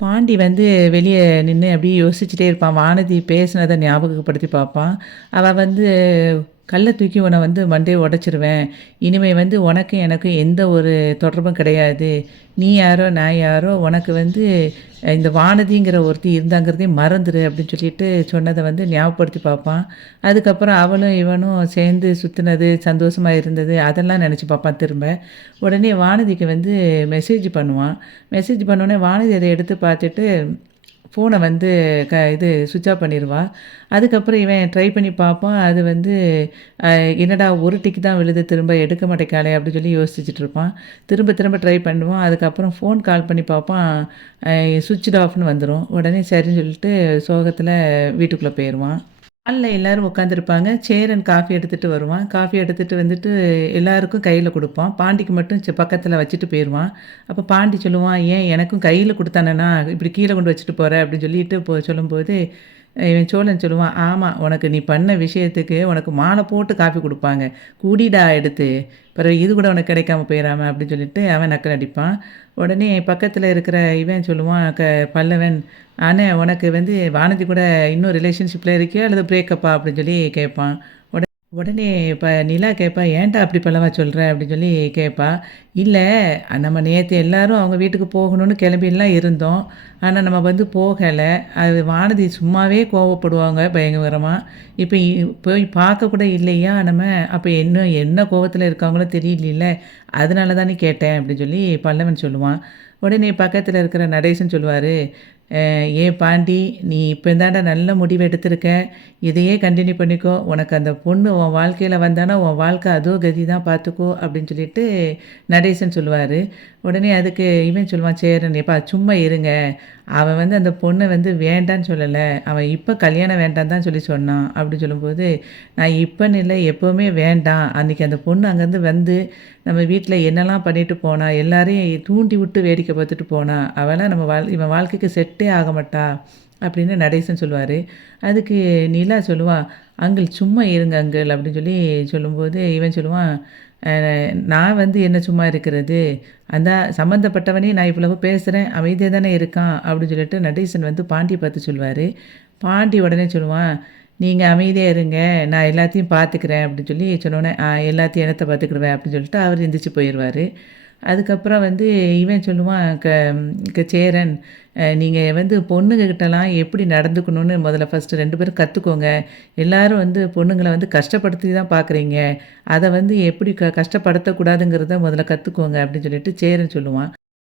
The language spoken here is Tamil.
பாண்டி வந்து வெளிய நின்னு அப்படியே யோசிச்சுட்டே இருப்பான். வானதி பேசினத ஞாபகப்படுத்தி பார்ப்பான். அவ வந்து "கல்ல தூக்கி உன்ன வந்து மண்டைய உடைச்சிருவேன். இனிமே வந்து உனக்கும் எனக்கும் எந்த ஒரு தொடர்பும் கிடையாது. நீ யாரோ, நான் யாரோ, உனக்கு வந்து இந்த வானதிங்கிற ஒருத்தி இருந்தாங்கிறதையே மறந்துரு" அப்படின்னு சொல்லிட்டு சொன்னத வந்து ஞாபகப்படுத்தி பார்ப்பான். அதுக்கப்புறம் அவளும் இவனும் சேர்ந்து சுத்துனது, சந்தோஷமா இருந்தது, அதெல்லாம் நெனச்சு பார்ப்பான் திரும்ப. உடனே வானதிக்கு வந்து மெசேஜ் பண்ணுவான். மெசேஜ் பண்ணோனே வானதி அத எடுத்து பார்த்துட்டு, ஃபோன வந்து இது ஸ்விட்ச் ஆஃப் பண்ணிருவா. அதுக்கப்புறம் இவன் ட்ரை பண்ணி பார்ப்பான். அது வந்து அ என்னடா ஒரு டிக் தான் விழுது, திரும்ப எடுக்க மாட்டேங்காளே அப்படின்னு சொல்லி யோசிச்சுட்டு இருப்பான். திரும்ப திரும்ப ட்ரை பண்ணுவான். அதுக்கப்புறம் ஃபோன் கால் பண்ணி பார்ப்பான். அ ஸ்விட்ச்டு ஆஃப்னு வந்துரும். உடனே சரின்னு சொல்லிட்டு சோகத்தில வீட்டுக்குள்ள போயிருவான். ஹால்ல எல்லாரும் உட்காந்துருப்பாங்க. சேரன் காஃபி எடுத்துட்டு வருவான். காஃபி எடுத்துட்டு வந்துட்டு எல்லாருக்கும் கையில குடுப்பான். பாண்டிக்கு மட்டும் பக்கத்துல வச்சுட்டு போயிருவான். அப்ப பாண்டி சொல்லுவான், "ஏன் எனக்கும் கையில குடுத்தானேண்ணா, இப்படி கீழ கொண்டு வச்சுட்டு போற?" அப்படின்னு சொல்லிட்டு சொல்லும்போது, இவன் சோழன் சொல்லுவான், "ஆமா, உனக்கு நீ பண்ண விஷயத்துக்கு உனக்கு மாலை போட்டு காஃபி குடுப்பாங்க. குடிடா எடுத்து. பிறகு இது கூட உனக்கு கிடைக்காம போயிறாம." அப்படின்னு சொல்லிட்டு அவன் நக்கல் அடிப்பான். உடனே பக்கத்துல இருக்கிற இவன் சொல்லுவான், பல்லவன், "அண்ணே உனக்கு வந்து வானதி கூட இன்னும் ரிலேஷன்ஷிப்ல இருக்கியா? அல்லது பிரேக்கப்பா?" அப்படின்னு சொல்லி கேட்பான். உடனே நிலா கேட்பா, "ஏன்டா அப்படி பல்லவா சொல்ற?" அப்படின்னு சொல்லி கேட்பா. "இல்ல, நம்ம நேத்து எல்லாரும் அவங்க வீட்டுக்கு போகணும்னு கிளம்பிலாம் இருந்தோம். ஆனா நம்ம வந்து போகல. அது வானதி சும்மாவே கோவப்படுவாங்க பயங்கரமா. இப்ப போய் பார்க்க கூட இல்லையா நம்ம? அப்ப இன்னும் என்ன கோவத்துல இருக்காங்களோ தெரியலைல. அதனால தானே கேட்டேன்." அப்படின்னு சொல்லி பல்லவன் சொல்லுவான். உடனே பக்கத்துல இருக்கிற நடேசன் சொல்லுவாரு, "ஏன் பாண்டி, நீ இப்போ தான்டா நல்ல முடிவு எடுத்திருக்க. இதையே கன்டின்யூ பண்ணிக்கோ. உனக்கு அந்த பொண்ணு உன் வாழ்க்கையில வந்தானா, உன் வாழ்க்கை அதோ கதி தான் பார்த்துக்கோ." அப்படின்னு சொல்லிட்டு நடேசன் சொல்லுவாரு. உடனே அதுக்கு இவன் சொல்லுவான் சேரன், "எப்பா சும்மா இருங்க. அவன் வந்து அந்த பொண்ண வந்து வேண்டான்னு சொல்லல. அவன் இப்ப கல்யாணம் வேண்டான்னு தான் சொல்லி சொன்னான்." அப்படின்னு சொல்லும்போது, "நான் இப்பன்னு இல்ல, எப்பவுமே வேண்டாம். அன்னைக்கு அந்த பொண்ணு அங்கேருந்து வந்து நம்ம வீட்ல என்னலாம் பண்ணிட்டு போனா, எல்லாரையும் தூண்டி விட்டு வேடிக்கை பார்த்துட்டு போனா. அவலாம் இவன் வாழ்க்கைக்கு செட்டே ஆக மாட்டா." அப்படின்னு நடேசன் சொல்லுவாரு. அதுக்கு நிலா சொல்லுவா, "அங்கிள் சும்மா இருங்க அங்கிள்." அப்படின்னு சொல்லி சொல்லும்போது, இவன் சொல்லுவான், "அ நான் வந்து என்ன சும்மா இருக்கிறது? அதான் சம்மந்தப்பட்டவனே நான் இவ்வளவு பேசுறேன். அமைதியா தானே இருக்கான்." அப்படின்னு சொல்லிட்டு நடேசன் வந்து பாண்டிய பார்த்து சொல்லுவாரு. பாண்டி உடனே சொல்லுவான், "நீங்க அமைதியா இருங்க. நான் எல்லாத்தையும் பார்த்துக்கிறேன்." அப்படின்னு சொல்லி சொன்னோனே, எல்லாத்தையும் என்னத்த பார்த்துக்கிடுவேன்." அப்படின்னு சொல்லிட்டு அவர் எந்திரிச்சு போயிருவாரு. அதுக்கப்புறம் வந்து இவன் சொல்லுவான், சேரன், "நீங்க வந்து பொண்ணுங்க கிட்டலாம் எப்படி நடந்துக்கணும்னு முதல்ல ஃபர்ஸ்ட்டு 2 பேரும் கத்துக்கோங்க. எல்லாரும் வந்து பொண்ணுங்கள வந்து கஷ்டப்படுத்தி தான் பார்க்குறீங்க. அத வந்து எப்படி கஷ்டப்படுத்தக்கூடாதுங்கிறத முதல்ல கத்துக்கோங்க." அப்படின்னு சொல்லிட்டு சேரன் சொல்லுவான்.